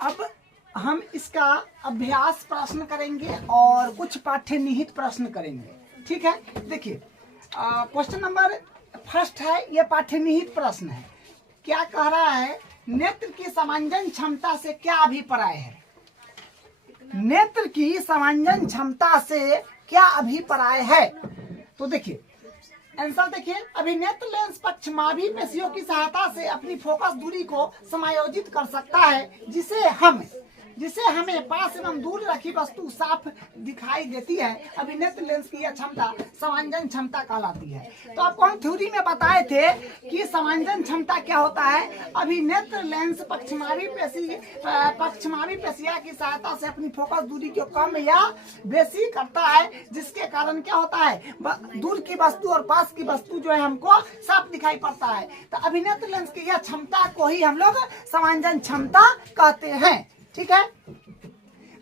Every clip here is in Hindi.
अब हम इसका अभ्यास प्रश्न करेंगे और कुछ पाठ्य निहित प्रश्न करेंगे। ठीक है, देखिए क्वेश्चन नंबर फर्स्ट है, ये पाठ्य निहित प्रश्न है। क्या कह रहा है? नेत्र की समांजन क्षमता से क्या अभिप्राय है? नेत्र की समांजन क्षमता से क्या अभिप्राय है? तो देखिए आंसर देखिए, अभिनेत्र लेंस पक्षमाभी पेशियों की सहायता से अपनी फोकस दूरी को समायोजित कर सकता है, जिसे हमें पास एवं दूर रखी वस्तु साफ दिखाई देती है। अभिनेत्र लेंस की यह क्षमता समांजन क्षमता कहलाती है। तो आपको हम थ्योरी में बताए थे कि समांजन क्षमता क्या होता है। अभिनेत्र लेंस पक्षमाभी पेशिया की सहायता से अपनी फोकस दूरी को कम या बेसी करता है, जिसके कारण क्या होता है, दूर की वस्तु और पास की वस्तु जो है हमको साफ दिखाई पड़ता है। तो अभिनेत्र लेंस की यह क्षमता को ही हम लोग समांजन क्षमता कहते हैं। ठीक है,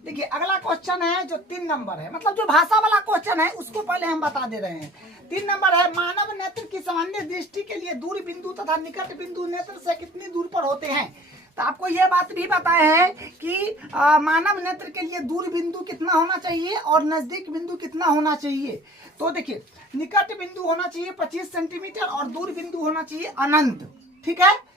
देखिए अगला क्वेश्चन है जो 3 नंबर है, मतलब जो भाषा वाला क्वेश्चन है उसको पहले हम बता दे रहे हैं। 3 नंबर है, मानव नेत्र की सामान्य दृष्टि के लिए दूर बिंदु तथा निकट बिंदु नेत्र से कितनी दूर पर होते हैं। तो आपको यह बात भी बताया है कि मानव नेत्र के लिए दूर बिंदु कितना होना चाहिए और नजदीक बिंदु कितना होना चाहिए। तो देखिए निकट बिंदु होना चाहिए 25 सेंटीमीटर और दूर बिंदु होना चाहिए अनंत। ठीक है,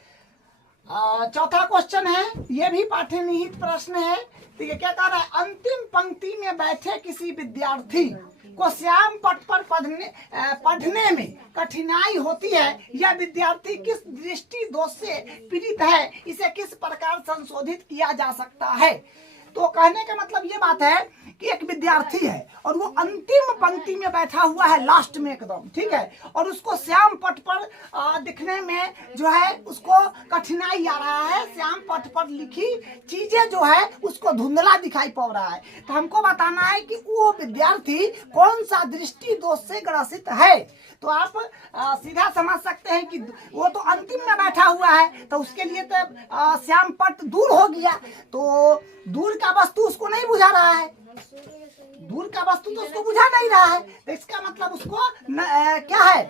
चौथा क्वेश्चन है, यह भी पाठ्य निहित प्रश्न है। ठीक है, क्या कह रहा है? अंतिम पंक्ति में बैठे किसी विद्यार्थी को श्याम पट पर पढ़ने में कठिनाई होती है, यह विद्यार्थी किस दृष्टि दोष से पीड़ित है, इसे किस प्रकार संशोधित किया जा सकता है। तो कहने का मतलब ये बात है कि एक विद्यार्थी है और वो अंतिम पंक्ति में बैठा हुआ है, लास्ट में एकदम। ठीक है, और उसको श्याम पट पर दिखने में जो है उसको कठिनाई आ रहा है। श्याम पट पर लिखी चीजें जो है उसको धुंधला दिखाई पड़ रहा है। तो हमको बताना है कि वो विद्यार्थी कौन सा दृष्टि दोष से ग्रसित है। तो आप सीधा समझ सकते हैं कि वो तो अंतिम में बैठा हुआ है, तो उसके लिए तो श्याम पट दूर हो गया, तो दूर का वस्तु उसको नहीं बुझा रहा है, दूर का वस्तु तो उसको बुझा नहीं रहा है। तो इसका मतलब उसको क्या है,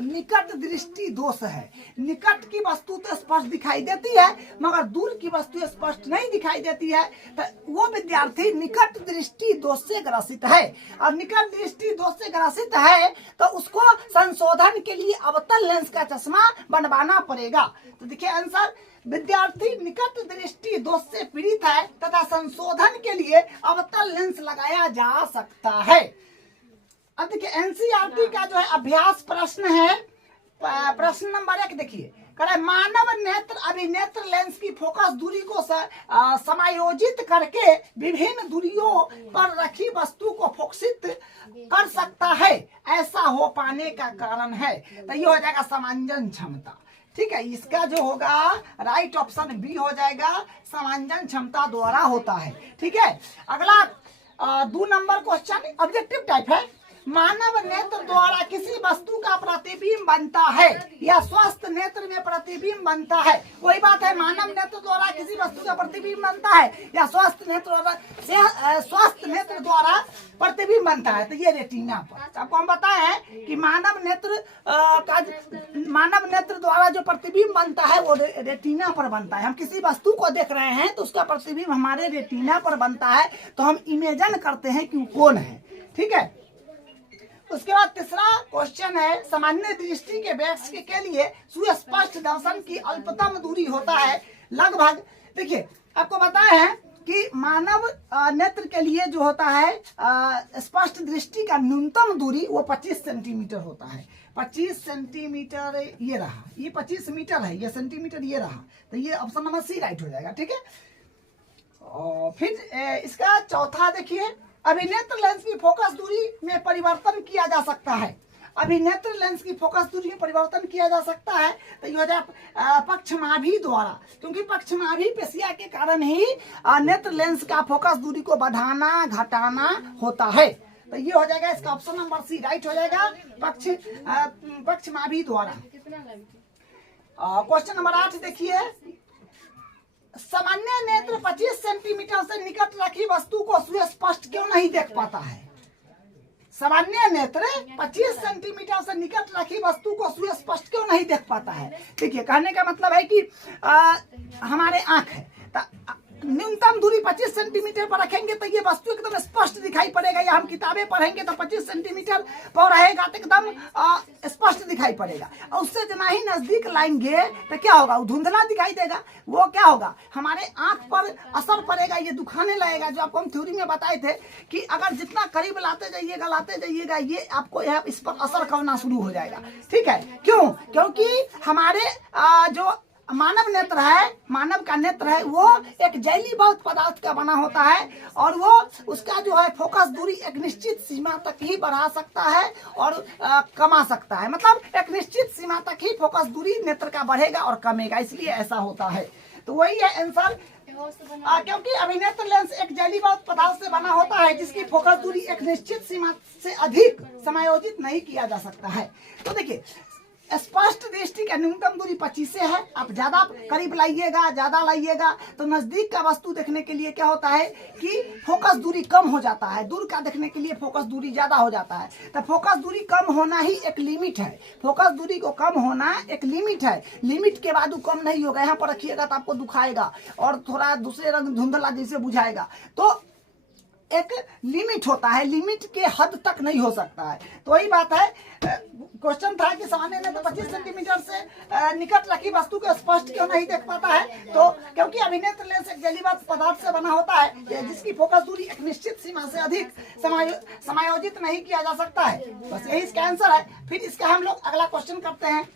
निकट दृष्टि दोष है। निकट की वस्तु तो स्पष्ट दिखाई देती है मगर दूर की वस्तु स्पष्ट नहीं दिखाई देती है। तो वो विद्यार्थी निकट दृष्टि दोष से ग्रसित है। और निकट दृष्टि दोष से ग्रसित है तो उसको संशोधन के लिए अवतल लेंस का चश्मा बनवाना पड़ेगा। तो देखिए आंसर, विद्यार्थी निकट दृष्टि दोष से पीड़ित है तथा संशोधन के लिए अवतल लेंस लगाया जा सकता है। अब देखिए एनसीईआरटी का जो है अभ्यास प्रश्न है, प्रश्न नंबर 1 देखिए, मानव नेत्र अभिनेत्र लेंस की फोकस दूरी को समायोजित करके विभिन्न दूरियों पर रखी वस्तु को फोकसित कर सकता है, ऐसा हो पाने का कारण है। तो ये हो जाएगा समांजन क्षमता। ठीक है, इसका जो होगा राइट ऑप्शन बी हो जाएगा, समांजन क्षमता द्वारा होता है। ठीक है, अगला 2 नंबर क्वेश्चन ऑब्जेक्टिव टाइप है। मानव नेत्र द्वारा किसी वस्तु का प्रतिबिंब बनता है या स्वस्थ नेत्र में प्रतिबिंब बनता है। वही बात है, मानव नेत्र द्वारा किसी वस्तु का प्रतिबिंब बनता है या स्वस्थ नेत्र द्वारा प्रतिबिंब बनता है। तो ये रेटिना पर आपको हम बताए हैं कि मानव नेत्र द्वारा जो प्रतिबिंब बनता है वो रेटिना पर बनता है। हम किसी वस्तु को देख रहे हैं तो उसका प्रतिबिंब हमारे रेटिना पर बनता है, तो हम इमेजिन करते हैं कि वो कौन है। ठीक है, उसके बाद तीसरा क्वेश्चन है, सामान्य दृष्टि के व्यक्ति के लिए सुस्पष्ट दर्शन की अल्पतम दूरी होता है लगभग। देखिए आपको बताया है कि मानव नेत्र के लिए जो होता है स्पष्ट दृष्टि का न्यूनतम दूरी वो 25 सेंटीमीटर होता है। 25 सेंटीमीटर ये रहा, ये 25 मीटर है, ये सेंटीमीटर ये रहा, तो ये ऑप्शन नंबर सी राइट हो जाएगा। ठीक है, और फिर इसका चौथा देखिए, अभिनेत्र लेंस की फोकस दूरी में परिवर्तन किया जा सकता है। अभिनेत्र लेंस की फोकस दूरी में परिवर्तन किया जा सकता है तो ये हो जाए पक्षमाभी द्वारा, क्योंकि पक्षमाभी पेशिया के कारण ही नेत्र लेंस का फोकस दूरी को बढ़ाना घटाना होता है। तो ये हो जाएगा, इसका ऑप्शन नंबर सी राइट हो जाएगा, पक्षमाभी द्वारा। क्वेश्चन नंबर 8 देखिए, सामान्य नेत्र 25 सेंटीमीटर से निकट रखी वस्तु को सुस्पष्ट क्यों नहीं देख पाता है। सामान्य नेत्र 25 सेंटीमीटर से निकट रखी वस्तु को सुस्पष्ट क्यों नहीं देख पाता है। देखिए कहने का मतलब है कि हमारे आंख है, न्यूनतम दूरी 25 सेंटीमीटर पर रखेंगे तो ये वस्तु एकदम स्पष्ट दिखाई पड़ेगा, या हम किताबें पढ़ेंगे तो 25 सेंटीमीटर पर रहेगा तो एकदम स्पष्ट दिखाई पड़ेगा। और उससे जितना ही नजदीक लाएंगे तो क्या होगा, वो धुंधला दिखाई देगा, वो क्या होगा हमारे आंख पर असर पड़ेगा, ये दुखाने लगेगा। जो आपको हम थ्योरी में बताए थे कि अगर जितना करीब लाते जाइएगा ये आपको इस पर असर करना शुरू हो जाएगा। ठीक है, क्यों? क्योंकि हमारे जो मानव नेत्र है, मानव का नेत्र है, वो एक जैलीबद्ध पदार्थ का बना होता है और वो उसका जो है फोकस दूरी एक निश्चित सीमा तक ही बढ़ा सकता है और कमा सकता है। मतलब एक निश्चित सीमा तक ही फोकस दूरी नेत्र का बढ़ेगा और कमेगा, इसलिए ऐसा होता है। तो वही है आंसर, क्योंकि अभिनेत्र लेंस एक जैलीबद्ध पदार्थ से बना होता है जिसकी फोकस दूरी एक निश्चित सीमा से अधिक समायोजित नहीं किया जा सकता है। तो देखिए स्पष्ट दृष्टि का न्यूनतम दूरी 25 से है। आप ज्यादा करीब लाइएगा, ज्यादा लाइएगा तो नजदीक का वस्तु देखने के लिए क्या होता है कि फोकस दूरी कम हो जाता है, दूर का देखने के लिए फोकस दूरी ज्यादा हो जाता है। तो फोकस दूरी कम होना ही एक लिमिट है, फोकस दूरी को कम होना एक लिमिट है, लिमिट के बाद वो कम नहीं होगा। यहाँ पर रखिएगा तो आपको दुखाएगा और थोड़ा दूसरे रंग धुंधला जैसे बुझाएगा। तो एक लिमिट होता है, लिमिट के हद तक नहीं हो सकता है। तो वही बात है, क्वेश्चन था कि सामान्य ने तो 25 सेंटीमीटर से निकट रखी वस्तु को स्पष्ट क्यों नहीं देख पाता है। तो क्योंकि अभिनेत्र लेंस एक जैलीबद्ध पदार्थ से बना होता है जिसकी फोकस दूरी एक निश्चित सीमा से अधिक समायोजित नहीं किया जा सकता है। बस यही इसका आंसर है। फिर इसका हम लोग अगला क्वेश्चन करते हैं।